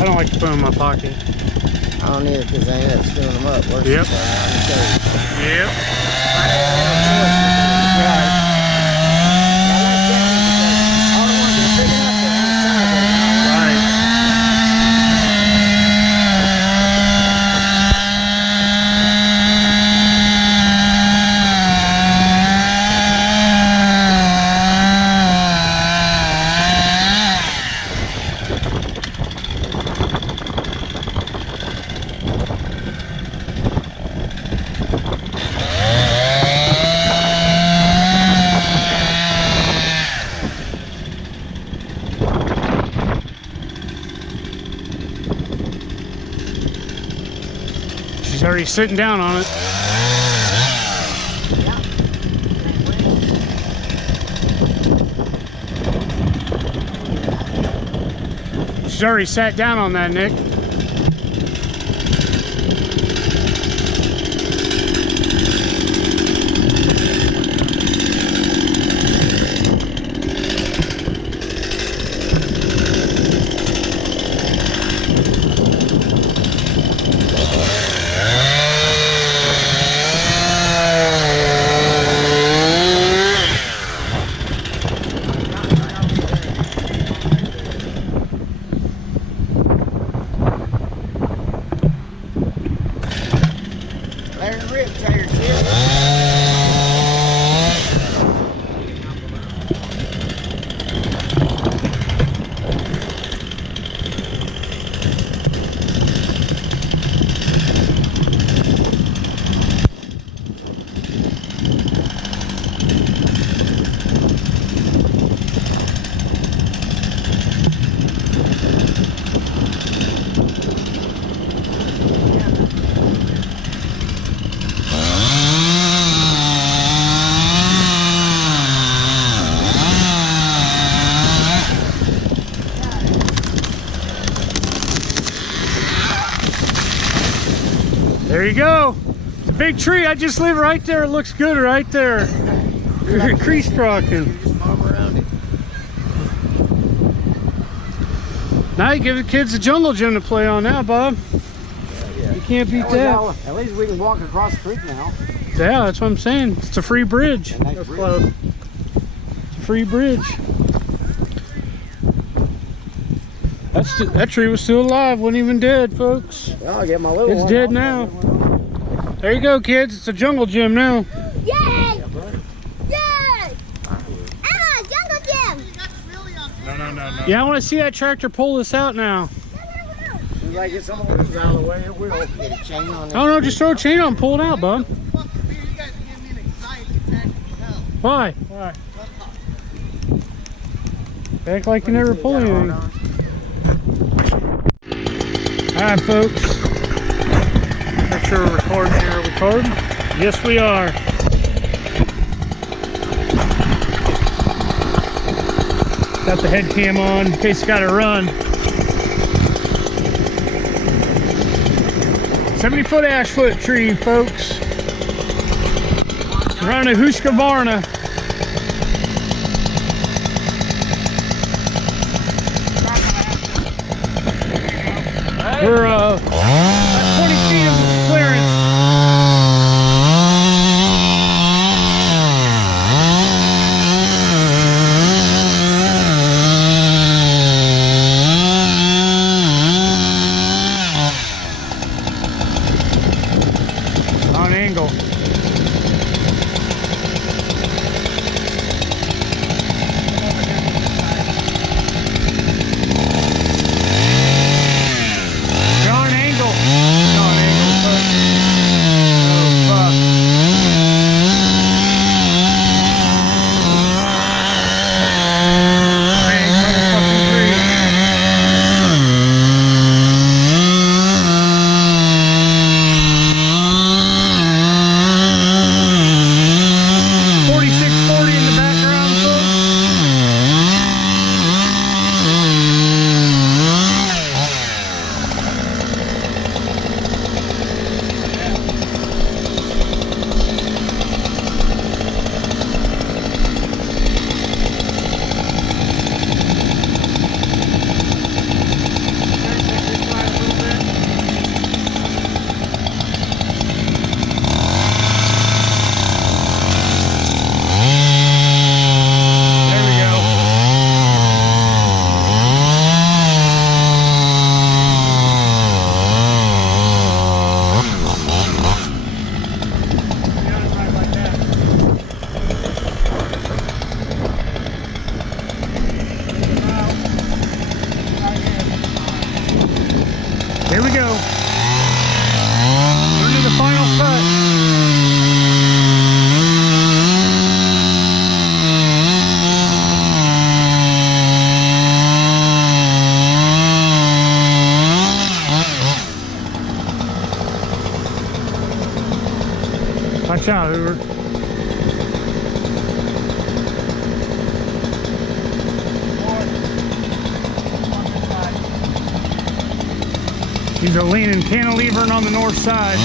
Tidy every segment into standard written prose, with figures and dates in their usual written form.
I don't like to put them in my pocket. I don't either because I end up screwing them up. Worse Yep. Yep. Right. I like that one because all the ones that are big enough, they're outside, but Right. She's already sitting down on it. She's already sat down on that, Nick. Larry Rip, tell your kid. There you go. The big tree. I just live right there. It looks good right there. You're crease rocking. Just farm around it. Now you give the kids a jungle gym to play on now, Bob. Yeah. You can't beat that. At least we can walk across the creek now. Yeah, that's what I'm saying. It's a free bridge. A nice bridge. It's a free bridge. That tree was still alive, wasn't even dead, folks. Well, I'll get my little It's one. dead now. There you go, kids. It's a jungle gym now. Yay! Yay! Ah, jungle gym! No. Yeah, I want to see that tractor pull this out now. As soon as I get some of those out of the way, it will. Get a chain on it. Oh no, just throw a chain on, pull it out, bud. Why? Act like you never pull anything. Alright, folks. Make sure we're recording here. Recording? Yes, we are. Got the head cam on in case you got to run. 70-foot ashfoot tree, folks. Around the Husqvarna. We're 20 feet of clearance. On angle. Here we go. We're into the final cut. Watch out, Hoover. These are leaning cantilevering on the north side.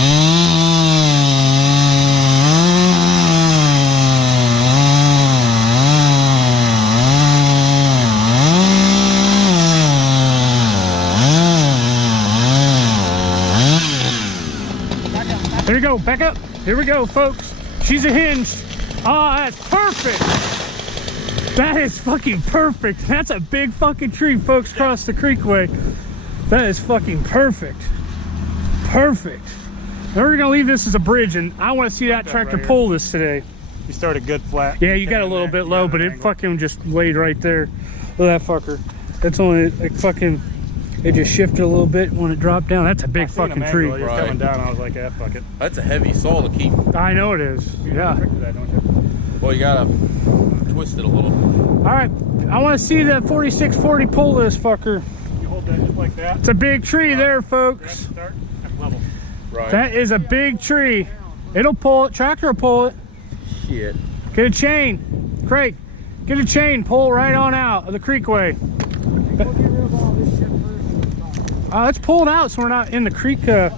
There we go, back up. Here we go, folks. She's a hinged. Oh, that's perfect. That is fucking perfect. That's a big fucking tree, folks, across the creekway. That is fucking perfect. Perfect. Now we're gonna leave this as a bridge, and I want to see that tractor pull this today. You started good flat. Yeah, you got a little bit low, but it fucking just laid right there. Look at that fucker. That's only like fucking. It just shifted a little bit when it dropped down. That's a big fucking tree. You're coming down. I was like, yeah, fuck it. That's a heavy saw to keep. I know it is. Yeah. That, don't you? Well, you gotta twist it a little. All right. I want to see that 4640 pull this fucker. You hold that just like that. It's a big tree there, folks. Start at level. Right. That is a big tree. It'll pull it. Tractor will pull it. Shit. Get a chain. Craig, get a chain. Pull right on out of the creekway. Let's pull it out so we're not in the creek. Yeah.